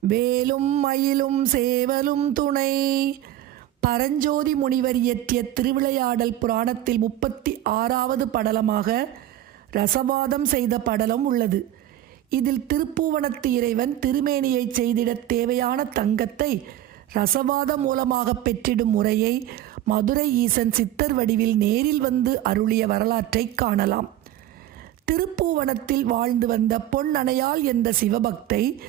வேலும் மயிலும் சேவலும் துணை. பரஞ்சோதி முனிவர் இயற்றிய திருவிளையாடல் புராணத்தில் முப்பத்தி ஆறாவது படலமாக ரசவாதம் செய்த படலம் உள்ளது. இதில் திருப்பூவனத்து இறைவன் திருமேனியை செய்திட தேவையான தங்கத்தை ரசவாதம் மூலமாக பெற்றிடும் முறையை மதுரை ஈசன் சித்தர் வடிவில் நேரில் வந்து அருளிய வரலாற்றை காணலாம். திருப்பூவனத்தில் வாழ்ந்து வந்த பொன்னணையால் என்ற சிவபக்தை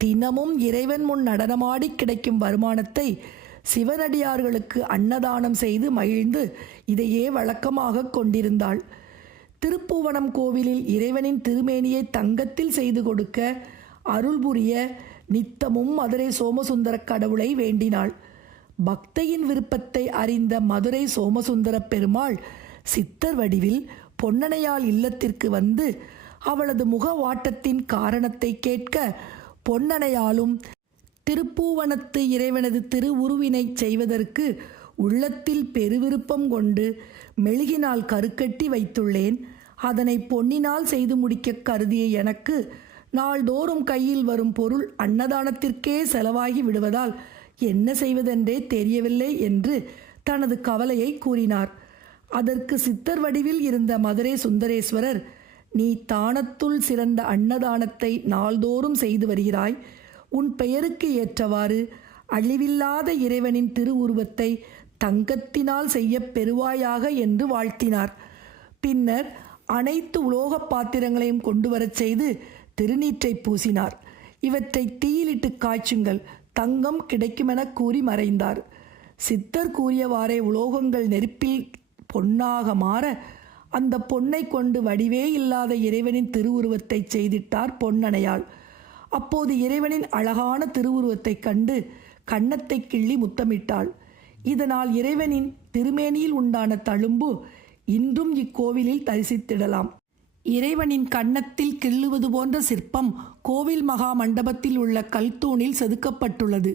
தினமும் இறைவன் முன் நடனமாடி கிடைக்கும் வருமானத்தை சிவனடியார்களுக்கு அன்னதானம் செய்து மகிழ்ந்து இதையே வழக்கமாக கொண்டிருந்தாள். திருப்பூவனம் கோவிலில் இறைவனின் திருமேனியை தங்கத்தில் செய்து கொடுக்க அருள் புரிய நித்தமும் மதுரை சோமசுந்தர கடவுளை வேண்டினாள். பக்தையின் விருப்பத்தை அறிந்த மதுரை சோமசுந்தர பெருமாள் சித்தர் வடிவில் பொன்னனையால் இல்லத்திற்கு வந்து அவளது முகவாட்டத்தின் காரணத்தை கேட்க பொன்னணையாலும் திருப்பூவனத்து இறைவனது திருவுருவினை செய்வதற்கு உள்ளத்தில் பெருவிருப்பம் கொண்டு மெழுகினால் கருக்கட்டி வைத்துள்ளேன். அதனை பொன்னினால் செய்து முடிக்க கருதிய எனக்கு நாள்தோறும் கையில் வரும் பொருள் அன்னதானத்திற்கே செலவாகி விடுவதால் என்ன செய்வதென்றே தெரியவில்லை என்று தனது கவலையை கூறினார். அதற்கு சித்தர் வடிவில் இருந்த மதுரை சுந்தரேஸ்வரர் நீ தானத்துள் சிறந்த அன்னதானத்தை நாள்தோறும் செய்து வருகிறாய். உன் பெயருக்கு ஏற்றவாறு அழிவில்லாத இறைவனின் திருவுருவத்தை தங்கத்தினால் செய்யப் பெறுவாயாக என்று வாழ்த்தினார். பின்னர் அனைத்து உலோகப் பாத்திரங்களையும் கொண்டு வரச் செய்து திருநீற்றை பூசினார். இவற்றை தீயிலிட்டு காய்ச்சுங்கள் தங்கம் கிடைக்குமென கூறி மறைந்தார். சித்தர் கூறியவாறே உலோகங்கள் நெருப்பில் பொன்னாக மாற அந்த பொன்னை கொண்டு வடிவே இல்லாத இறைவனின் திருவுருவத்தை செய்திட்டார் பொன்னணையாள். அப்போது இறைவனின் அழகான திருவுருவத்தைக் கண்டு கன்னத்தை கிள்ளி முத்தமிட்டாள். இதனால் இறைவனின் திருமேனியில் உண்டான தழும்பு இன்றும் இக்கோவிலில் தரிசித்திடலாம். இறைவனின் கன்னத்தில் கிள்ளுவது போன்ற சிற்பம் கோவில் மகா மண்டபத்தில் உள்ள கல்தூணில் செதுக்கப்பட்டுள்ளது.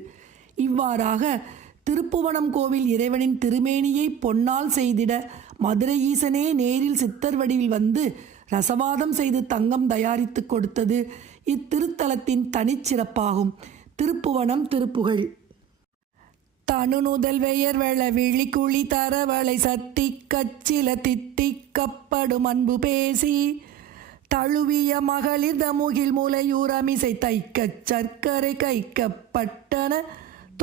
இவ்வாறாக திருப்புவனம் கோவில் இறைவனின் திருமேனியை பொன்னால் செய்திட மதுரை ஈசனே நேரில் சித்தர் வடிவில் வந்து ரசவாதம் செய்து தங்கம் தயாரித்து கொடுத்தது. இத்திருத்தலத்தின் தனிச்சிறப்பாகும். திருப்புவனம் திருப்புகழ். தனு வெயர் வெள விழி குழி தரவளை சத்தி கச்சில தித்திக்கப்படும் அன்பு பேசி தழுவிய மகளிர் தமுகில் முலையூர் அமிசை தைக்கச் சர்க்கரை கைக்கப்பட்டன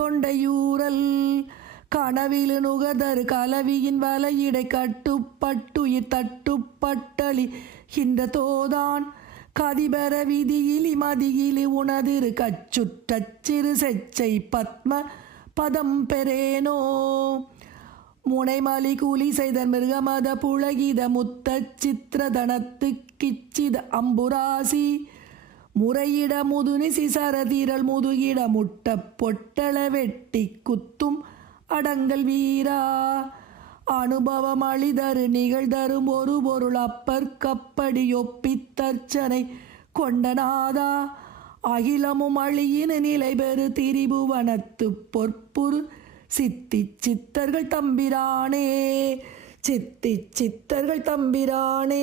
தொண்டையூரல் கனவிலு நுகதரு கலவியின் வலையிடை கட்டுப்பட்டுயிர் தட்டுப்பட்டளி இந்த தோதான் கதிபர விதியிலி மதியிலி உணதிரு கச்சுற்றச்சிறு செச்சை பத்ம பதம் பெறேனோ. முனைமலி கூலி செய்த மிருகமத புழகித முத்த சித்திரதனத்து கிச்சித அம்புராசி. முறையிட முதுனி சிசரதீரல் முதுகிட முட்ட பொட்டள வெட்டி குத்தும் அடங்கல் வீரா. அனுபவம் அழிதரு நிகழ்தரும் ஒரு பொருள் அப்பற் கப்படி ஒப்பித்தர்ச்சனை கொண்டநாதா. அகிலமும் அழியின் நிலை பெறு திரிபுவனத்து பொற்புரு சித்தி சித்தர்கள் தம்பிரானே. சித்தி சித்தர்கள் தம்பிரானே.